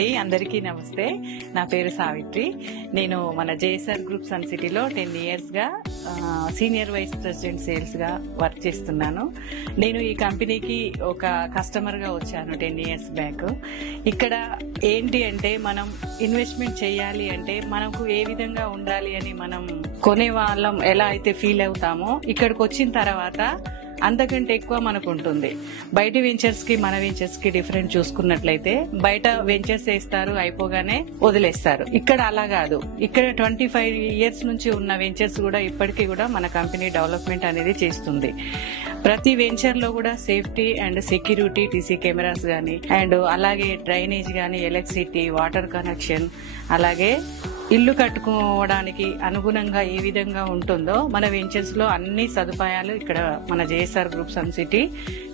అండి, అందరికీ నమస్తే. నా పేరు సావిత్రి. నేను మన జేఎస్ఆర్ గ్రూప్ సన్ సిటీలో 10 ఇయర్స్ గా సీనియర్ వైస్ ప్రెసిడెంట్ సేల్స్ గా వర్క్ చేస్తున్నాను. నేను ఈ కంపెనీకి ఒక కస్టమర్ గా వచ్చాను 10 ఇయర్స్ బ్యాక్. ఇక్కడ ఏంటి అంటే మనం ఇన్వెస్ట్మెంట్ చేయాలి అంటే మనకు ఏ విధంగా ఉండాలి అని మనం కొనే వాళ్ళం ఎలా అయితే ఫీల్ అవుతామో ఇక్కడికి వచ్చిన తర్వాత అంతకంటే ఎక్కువ మనకు ఉంటుంది. బయట వెంచర్స్ కి మన వెంచర్స్ కి డిఫరెంట్ చూసుకున్నట్లయితే బయట వెంచర్స్ వేస్తారు, అయిపోగానే వదిలేస్తారు. ఇక్కడ అలా కాదు. ఇక్కడ 25 ఇయర్స్ నుంచి ఉన్న వెంచర్స్ కూడా ఇప్పటికీ కూడా మన కంపెనీ డెవలప్మెంట్ అనేది చేస్తుంది. ప్రతి వెంచర్ లో కూడా safety and security, TC cameras గానీ అండ్ అలాగే డ్రైనేజ్ గానీ, ఎలక్ట్రిసిటీ, వాటర్ కనెక్షన్, అలాగే ఇల్లు కట్టుకోవడానికి అనుగుణంగా ఏ విధంగా ఉంటుందో మన వెంచర్స్ లో అన్ని సదుపాయాలు ఇక్కడ మన జేఎస్ఆర్ గ్రూప్ సన్ సిటీ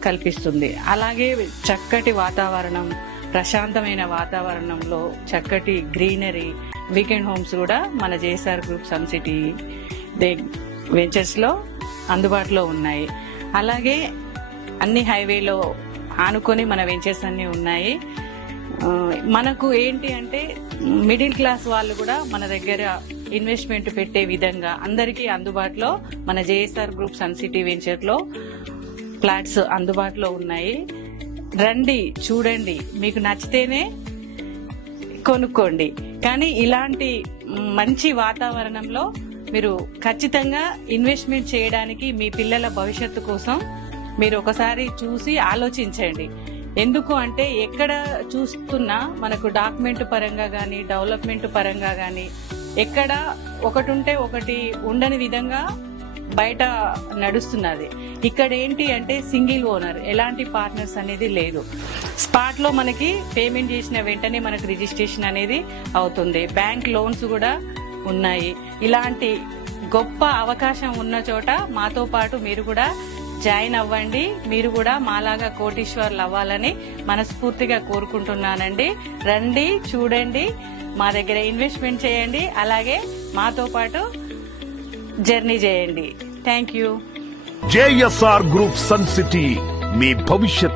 కల్పిస్తుంది. అలాగే చక్కటి వాతావరణం, ప్రశాంతమైన వాతావరణంలో చక్కటి గ్రీనరీ, వీకెండ్ హోమ్స్ కూడా మన JSR group Sun City ventures లో అందుబాటులో ఉన్నాయి. అలాగే అన్ని హైవేలో ఆనుకొని మన వెంచర్స్ అన్ని ఉన్నాయి. మనకు ఏంటి అంటే మిడిల్ క్లాస్ వాళ్ళు కూడా మన దగ్గర ఇన్వెస్ట్మెంట్ పెట్టే విధంగా అందరికీ అందుబాటులో మన JSR group Sun City venture లో ఫ్లాట్స్ అందుబాటులో ఉన్నాయి. రండి, చూడండి, మీకు నచ్చితేనే కొనుక్కోండి. కానీ ఇలాంటి మంచి వాతావరణంలో మీరు ఖచ్చితంగా ఇన్వెస్ట్మెంట్ చేయడానికి మీ పిల్లల భవిష్యత్తు కోసం మీరు ఒకసారి చూసి ఆలోచించండి. ఎందుకు అంటే ఎక్కడ చూస్తున్నా మనకు డాక్యుమెంట్ పరంగా గానీ, డెవలప్మెంట్ పరంగా గానీ ఎక్కడ ఒకటి ఉంటే ఒకటి ఉండని విధంగా బయట నడుస్తున్నది. ఇక్కడ ఏంటి అంటే సింగిల్ ఓనర్, ఎలాంటి పార్ట్నర్స్ అనేది లేదు. స్పాట్ లో మనకి పేమెంట్ చేసిన వెంటనే మనకు రిజిస్ట్రేషన్ అనేది అవుతుంది. బ్యాంక్ లోన్స్ కూడా ఉన్నాయి. ఇలాంటి గొప్ప అవకాశం ఉన్న చోట మాతో పాటు మీరు కూడా జాయిన్ అవ్వండి. మీరు కూడా మాలాగా కోటీశ్వర్లు అవ్వాలని మనస్ఫూర్తిగా కోరుకుంటున్నానండి. రండి, చూడండి, మా దగ్గర ఇన్వెస్ట్మెంట్ చేయండి, అలాగే మాతో పాటు జర్నీ చేయండి. Thank you. JSR group Sun City, మీ భవిష్యత్